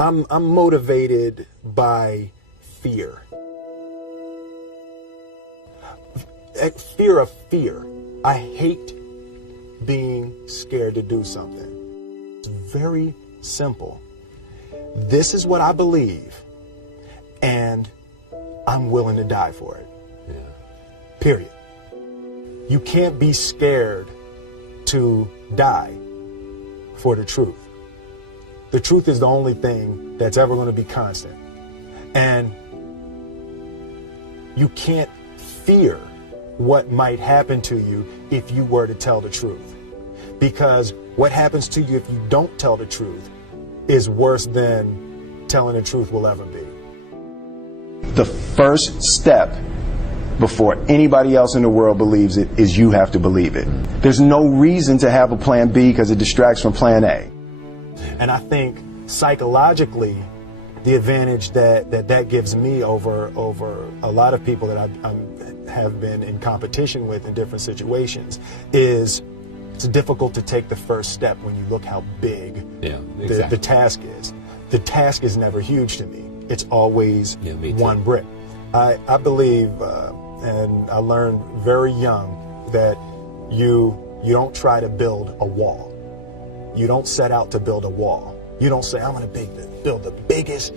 I'm motivated by fear. Fear of fear. I hate being scared to do something. It's very simple. This is what I believe, and I'm willing to die for it. Yeah. Period. You can't be scared to die for the truth. The truth is the only thing that's ever going to be constant. And you can't fear what might happen to you if you were to tell the truth. Because what happens to you if you don't tell the truth is worse than telling the truth will ever be. The first step before anybody else in the world believes it is you have to believe it. There's no reason to have a plan B because it distracts from plan A. And I think psychologically, the advantage that gives me over a lot of people that I have been in competition with in different situations is it's difficult to take the first step when you look how big the task is. The task is never huge to me. It's always one brick. I believe, and I learned very young, that you don't try to build a wall. You don't set out to build a wall. You don't say, I'm going to build the biggest,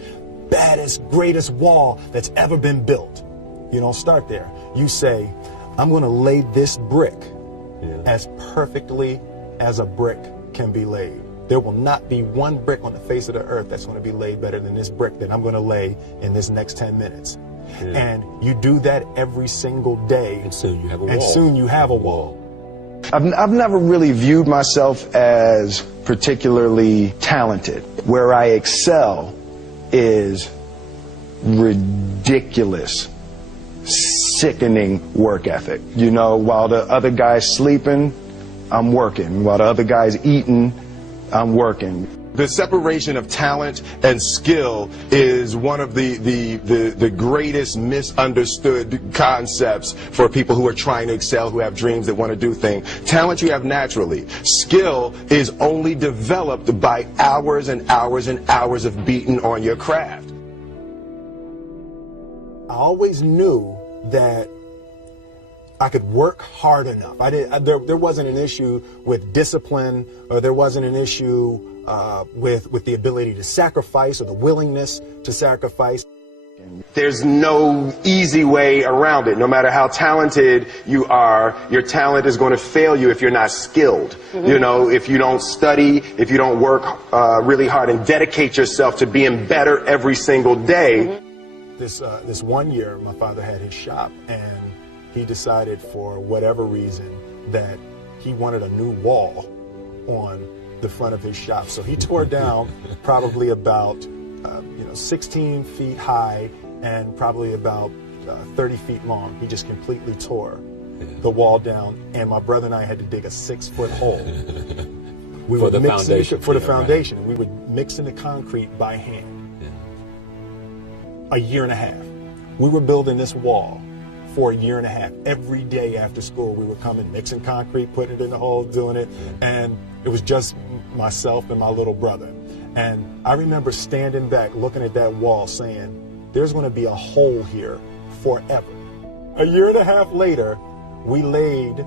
baddest, greatest wall that's ever been built. You don't start there. You say, I'm going to lay this brick as perfectly as a brick can be laid. There will not be one brick on the face of the earth that's going to be laid better than this brick that I'm going to lay in this next 10 minutes. Yeah. And you do that every single day. And soon you have a wall. And soon you have a wall. I've never really viewed myself as particularly talented. Where I excel is ridiculous, sickening work ethic. You know, while the other guy's sleeping, I'm working. While the other guy's eating, I'm working. The separation of talent and skill is one of the greatest misunderstood concepts for people who are trying to excel, who have dreams, that want to do things. Talent you have naturally. Skill is only developed by hours and hours and hours of beating on your craft. I always knew that I could work hard enough. There wasn't an issue with discipline, or there wasn't an issue with the ability to sacrifice or the willingness to sacrifice. There's no easy way around it. No matter how talented you are, your talent is going to fail you if you're not skilled. Mm-hmm. You know, if you don't study, if you don't work really hard and dedicate yourself to being better every single day. Mm-hmm. This one year, my father had his shop, and he decided for whatever reason that he wanted a new wall on the front of his shop. So he tore down probably about 16 feet high and probably about 30 feet long. He just completely tore the wall down, and my brother and I had to dig a 6-foot hole. We for the foundation. For the foundation. Right. We would mix in the concrete by hand. Yeah. A year and a half. We were building this wall for a year and a half. Every day after school, we would come and mixing concrete, putting it in the hole, doing it. And it was just myself and my little brother. And I remember standing back, looking at that wall, saying, there's going to be a hole here forever. A year and a half later, we laid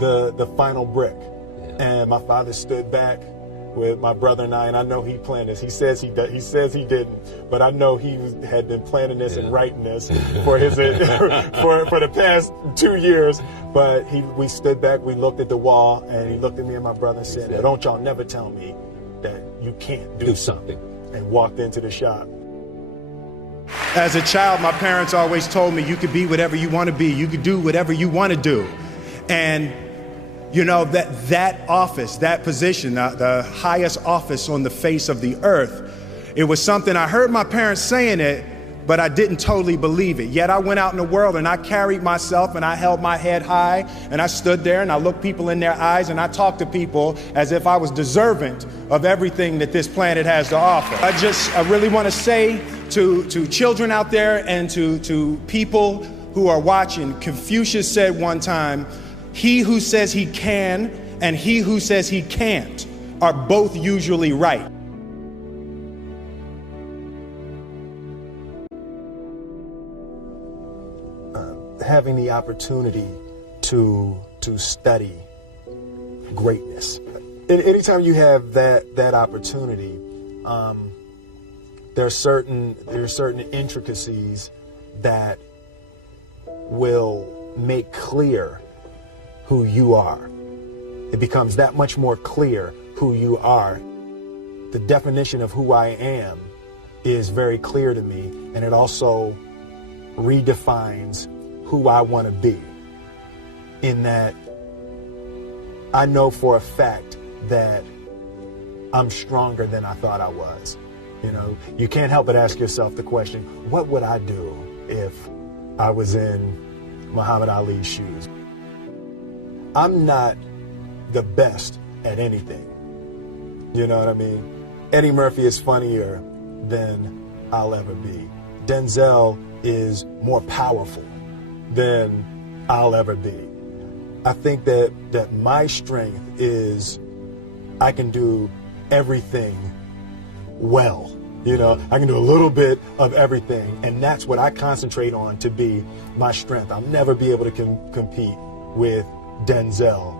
the final brick. And my father stood back with my brother and I know he planned this. He says he didn't, but I know he had been planning this and writing this for his for the past 2 years. But we stood back, we looked at the wall, and he looked at me and my brother and said, "Now, don't y'all never tell me that you can't do something," and walked into the shop. As a child, my parents always told me, you could be whatever you want to be, you could do whatever you want to do. And you know, that office, that position, the highest office on the face of the earth, it was something I heard my parents saying it, but I didn't totally believe it. Yet I went out in the world and I carried myself and I held my head high and I stood there and I looked people in their eyes and I talked to people as if I was deserving of everything that this planet has to offer. I really want to say to children out there and to people who are watching, Confucius said one time, he who says he can and he who says he can't are both usually right. having the opportunity to study greatness. Anytime you have that opportunity, there are certain intricacies that will make clear who you are. It becomes that much more clear who you are. The definition of who I am is very clear to me, and it also redefines who I want to be, in that I know for a fact that I'm stronger than I thought I was. You know, you can't help but ask yourself the question, what would I do if I was in Muhammad Ali's shoes? I'm not the best at anything. You know what I mean? Eddie Murphy is funnier than I'll ever be. Denzel is more powerful than I'll ever be. I think that my strength is I can do everything well. You know, I can do a little bit of everything, and that's what I concentrate on to be my strength. I'll never be able to compete with Denzel